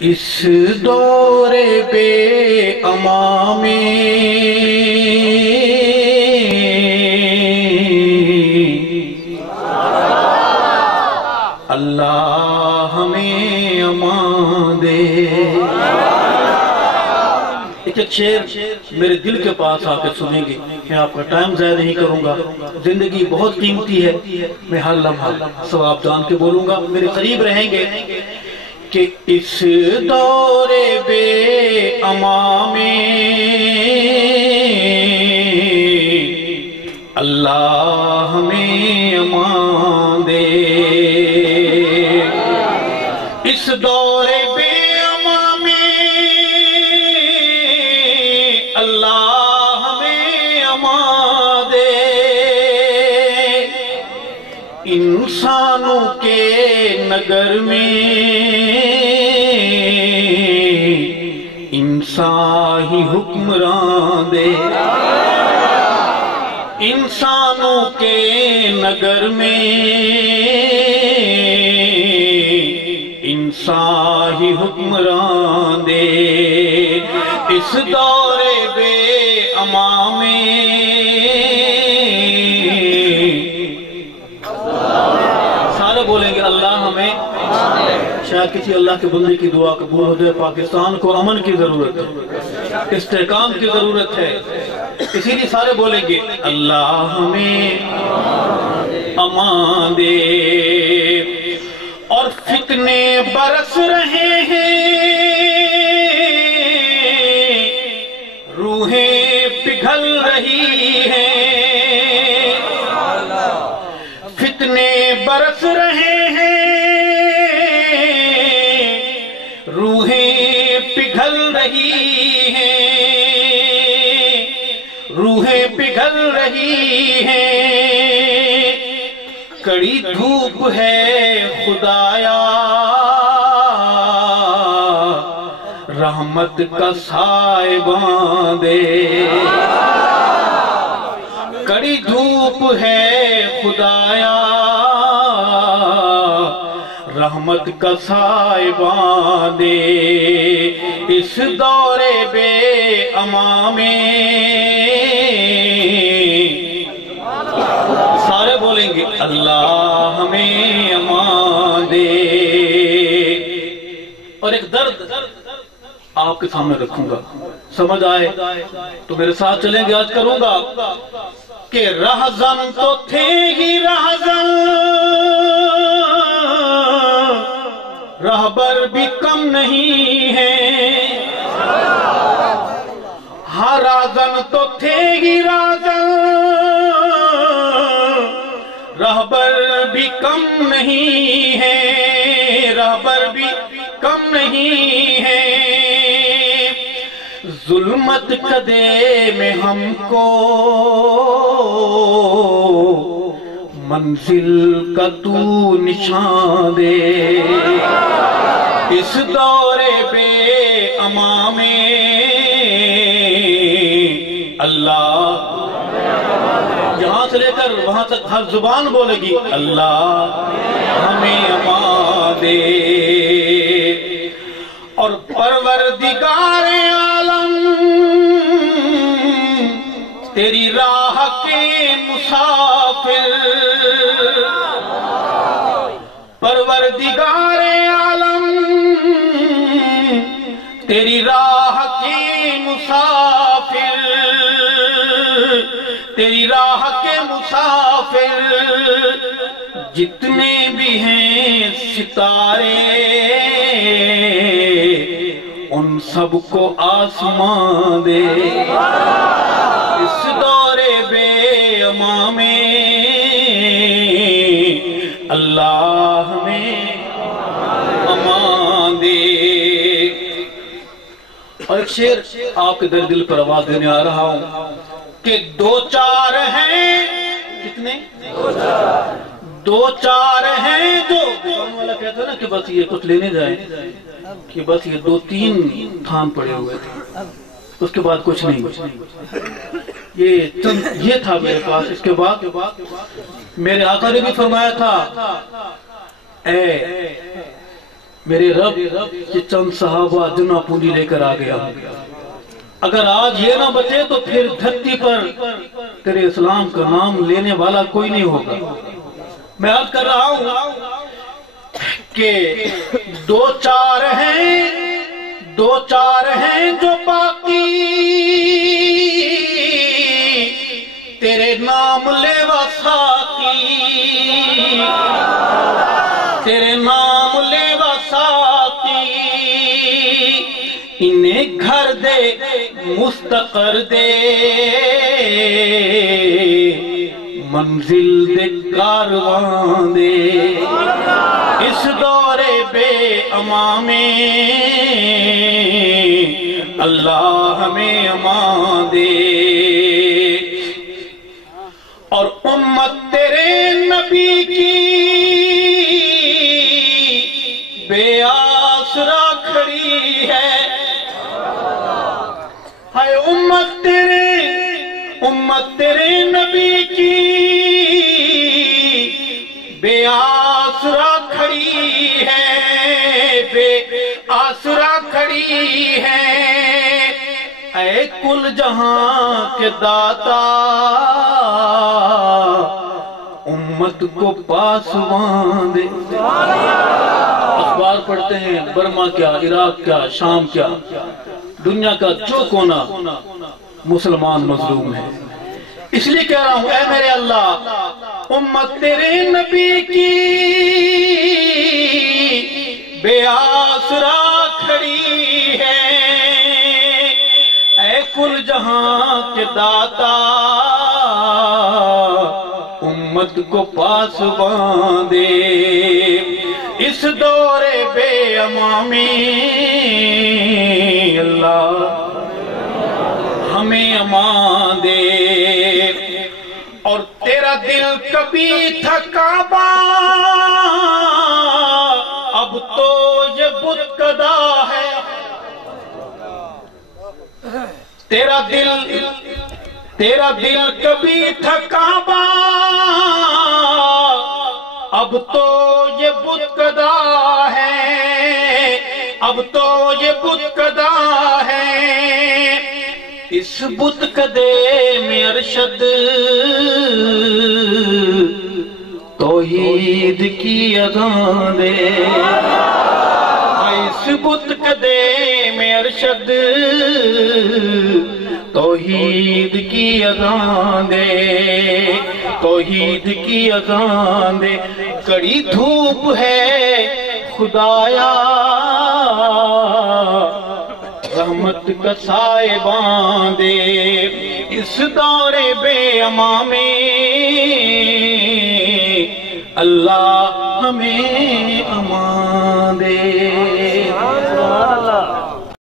اس دور بے اما میں اللہ ہمیں امان دے۔ ایک شعر میرے دل کے پاس آ کے سنیں گے، میں آپ کا ٹائم ضائع نہیں کروں گا، زندگی بہت قیمتی ہے، میں ہر لمحہ ثواب جان کے بولوں گا، میرے قریب رہیں گے کہ اس دور بے اما میں اللہ ہمیں امان دے۔ اس دور بے اما میں اللہ ہمیں امان دے۔ انسانوں کے نگر میں انسان ہی حکمران دے۔ انسانوں کے نگر میں انسان ہی حکمران دے۔ اس دور بے اما میں سارے بولیں گے اللہ ہمیں، شاید کسی اللہ کے بندے کی دعا قبول ہو جائے۔ پاکستان کو امن کی ضرورت ہے، استحکام کی ضرورت ہے، اسی لیے سارے بولیں گے اللہ ہمیں امان دے۔ اور فتنے برس رہے ہیں، روحیں پگھل رہی ہیں، فتنے برس رہے ہیں، روحیں پگھل رہی ہیں، روحیں پگھل رہی ہیں۔ کڑی دھوپ ہے خدایا، رحمت کا سائبان دے۔ کڑی دھوپ ہے خدایا، رحمت کا سائبان دے۔ اس دور بے اما میں سارے بولیں گے اللہ ہمیں امان دے۔ اور ایک درد آپ کے سامنے رکھوں گا، سمجھ آئے تو میرے ساتھ چلیں گے، آج کروں گا کہ رہزن تو تھے ہی رہزن، رہبر بھی کم نہیں ہے۔ ہاں رہزن تو تھے ہی رہزن، رہبر بھی کم نہیں ہے، رہبر بھی کم نہیں ہے۔ ظلمت قدے میں ہم کو منزل کا تو نشان دے۔ اس دور بے اما میں اللہ، یہاں سے لے کر وہاں تک ہر زبان بولے گی اللہ ہمیں امان دے۔ اور پروردگار عالم تیری راہ کے مسافر، پروردگار عالم تیری راہ کے مسافر، تیری راہ کے مسافر۔ جتنے بھی ہیں ستارے ان سب کو آسمان دے۔ اس دور بے اما میں اللہ ہمیں امان دے۔ اور ایک شعر آپ کے دل پر آواز دینے آ رہا ہوں کہ دو چار ہیں، کتنے؟ دو چار ہیں جو والا کہتا ہے نا کہ بس یہ کچھ لینے جائیں کہ بس یہ دو تین تھان پڑے ہوئے تھے، اس کے بعد کچھ نہیں۔ یہ تھا میرے پاس، اس کے بعد میرے آقا نے بھی فرمایا تھا اے میرے رب یہ چند صحابہ جنا پونجی لے کر آ گیا، اگر آج یہ نہ بچے تو پھر دھرتی پر تیرے اسلام کا نام لینے والا کوئی نہیں ہوگا۔ میں عرض کر رہا ہوں کہ دو چار ہیں جو باقی تیرے نام لیوا ساقی، تیرے نام لیوا ساقی، انہیں گھر دے مستقر دے، منزل دے کاروان دے، اس دورے بے امان میں اللہ ہمیں امان دے۔ اور امت تیرے نبی کی بے آسرا کھڑی ہے، ہائے امت تیرے نبی کی بے آسرا کھڑی ہے، بے آسرا کھڑی ہے، اے کل جہاں کے داتا امت کو پاسوان دے۔ اخبار پڑھتے ہیں، برما کیا، عراق کیا، شام کیا، دنیا کا جو کونا مسلمان مظلوم ہے۔ اس لیے کہہ رہا ہوں اے میرے اللہ، امت تیرے نبی کی بے آسرا کھڑی ہے، اے کل جہاں کے داتا امت کو پاسبان دے، اس دور بے امان میں اللہ ہمیں امان دے۔ اور تیرا دل کبھی تھا کعبہ، اب تو یہ بت کدا ہے، تیرا دل کبھی تھا کعبہ، اب تو یہ بت کدا ہے، اب تو یہ بت کدا ہے، اس بت کدے میں ارشد توحید کی اذان دے، اس بت کدے میں ارشد توحید کی اذان دے، توحید کی اذان دے۔ کڑی دھوپ ہے خدایا رحمت کا سائبان دے، اس دور بے امان میں اللہ ہمیں امان دے۔